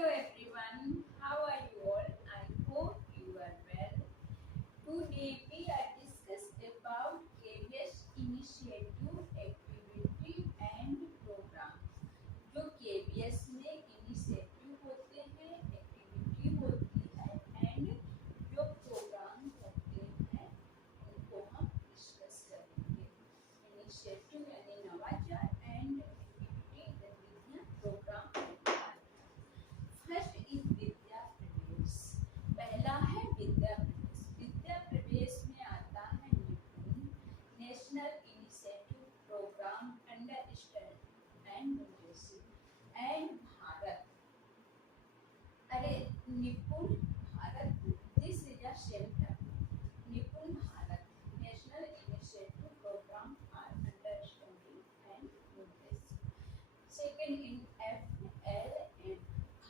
Hello everyone, how are you all? I hope you are well. Today we are discussed about KVS initiative, activity and program. जो KVS में initiative होते हैं, activity होती है and जो programme होते हैं उनको हम डिस्कस करेंगे. इनिशिएटिव यानी नवाचार एंड एक्टिविटी गतिविधियां प्रोग्राम. फर्स्ट इज विद्या प्रवेश. पहला है विद्या प्रवेश. विद्या प्रवेश में आता है Nipun, national initiative programme under study and nutrition and Bharat. अरे Nipun Bharat, this is a centre. Nipun Bharat national initiative programme are under study and nutrition. Second in FLN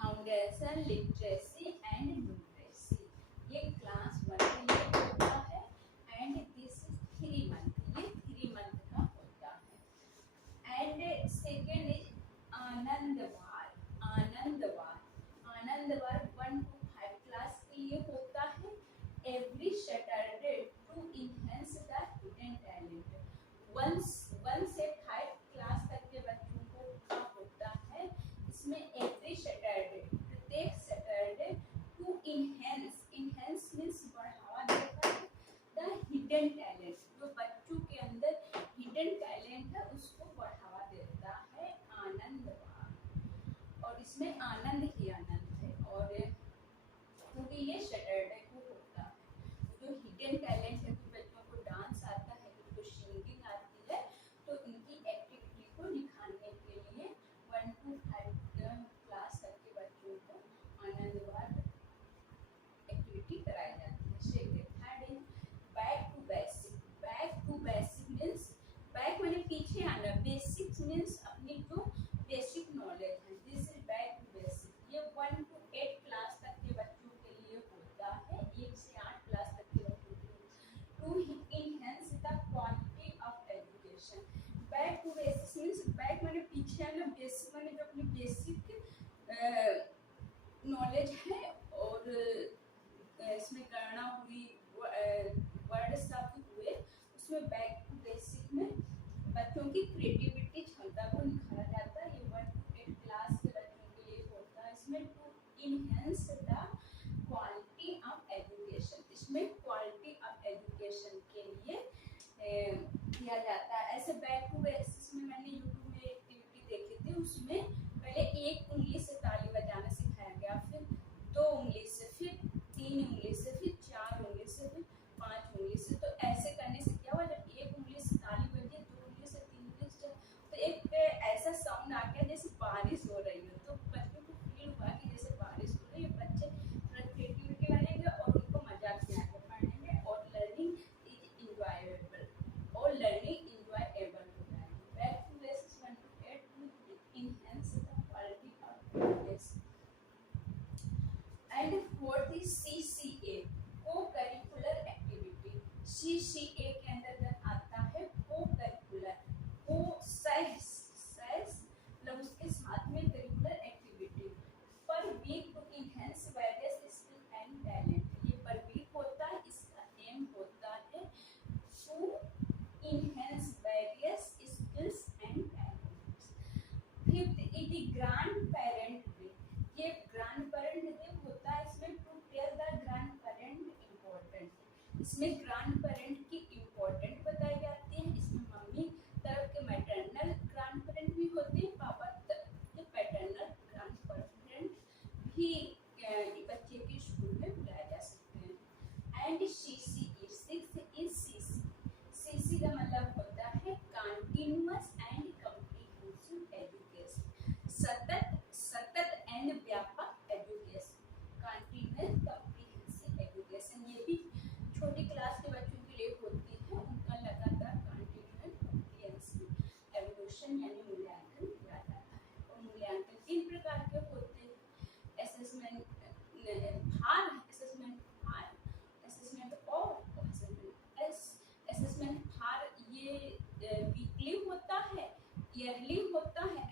foundation literacy and numeracy. ये क्लास 1 के लिए होता है एंड दिस इज 3 मंथ. ये 3 month का होता है. And second is Anandvar. Anandvar 1 to 5 class के लिए होता है. Every Saturday to enhance the hidden talent. 1 से 5 क्लास तक के बच्चों को का होता है. इसमें एवरी सैटरडे, प्रत्येक Saturday to enhance. Enhance means बढ़ावा देता है द हिडन टैलेंट. जो बच्चों के अंदर हिडन टैलेंट है उसको बढ़ावा देता है आनंदवार. और इसमें आनंद ही आनंद है. और क्योंकि ये सैटरडे को होता है. जो हिडन टैलेंट है, तो बच्चों को डांस आता है, तो सिंगिंग आती है, तो इनकी एक्टिविटी को दिखाने के लिए 1 to 5 क्लास तक के बच्चों को आनंदवार एक्टिविटी कराई जाती है. Second third in back to basic. Back to basic means back माने पीछे आना, बेसिक मीन्स अपनी जो बेसिक नॉलेज है. This is back to basic. ये 1 to 8 क्लास तक के बच्चों के लिए होता है. 1 से 8 क्लास तक के बच्चों के लिए. To enhance the quality of education. Back to basic means back माने पीछे आना, बेसिक माने जो अपनी बेसिक नॉलेज है और इसमें गणना हुई, वर्ड शब्द हुए, उसमें बैक टू बेसिक में बच्चों की क्रिएटिविटी क्षमता को निखारा जाता है. ये 1 to 8 क्लास के बच्चों के लिए होता है. इसमें to enhance the quality of education. इसमें क्वालिटी ऑफ एजुकेशन के लिए किया जाता है. ऐसे बैक टू बेसिस में मैंने यूट्यूब में एक्टिविटी देखी थी. उसमें पहले 1 उंगली से ताली बजाना सिखाया गया, फिर 2 उंगली से, फिर 3 उंगली से, फिर 4 उंगली से, फिर 5 उंगली से. तो ऐसे करने से क्या हुआ, जब 1 उंगली से ताली बजी, 2 उंगली से, 3 उंगली से, तो एक ऐसा साउंड आ गया जैसे बारिश हो रही हो. तो बच्चों को फील हुआ कि जैसे बारिश हो रही है. बच्चे थोड़ा क्रिएटिविटी बनेंगे और उनको मजा भी आएगा पढ़ने में, और लर्निंग इज इंजॉयबल और लर्निंग इंजॉयबल हो जाएगी. Back to basics 1 to 8 will enhance the quality of education. And fourth is CCA, co-curricular activity. CCA के अंतर्गत आता है co-curricular. मतलब उसके साथ में करिकुलर एक्टिविटी पर week to enhance various skill and talent. ये पर वीक होता है. इसका एम होता है to enhance various skills and talents. Fifth is grandparent day. ये ग्रैंड पेरेंट डे होता है. इसमें to tell the grandparent important. इसमें ग्रैंड पेरेंट की इम्पोर्टेंट बताई जाती है. इसमें मम्मी तरफ के मैटरनल ग्रैंड पेरेंट भी होते हैं, पापा तरफ के पैटर्नल ग्रैंड पेरेंट भी बच्चे के स्कूल में बुलाए जा सकते हैं. And CCE, sixth is CC. CC का मतलब होता है कंटिन्यूअस एंड कम्प्रिहेंसिव एजुकेशन. सतत एंड व्यापक एजुकेशन. Continuous comprehensive education. ये भी छोटी क्लास के बच्चों के लिए होती है. उनका लगातार कंटिन्यूअस कम्प्रिहेंसिव एवोल्यूशन यानी मूल्यांकन किया जाता है. और मूल्यांकन 3 प्रकार के होते हैं. असेसमेंट भार, असेसमेंट भार, असेसमेंट और असेसमेंट भार. ये वीकली होता है, ईयरली होता है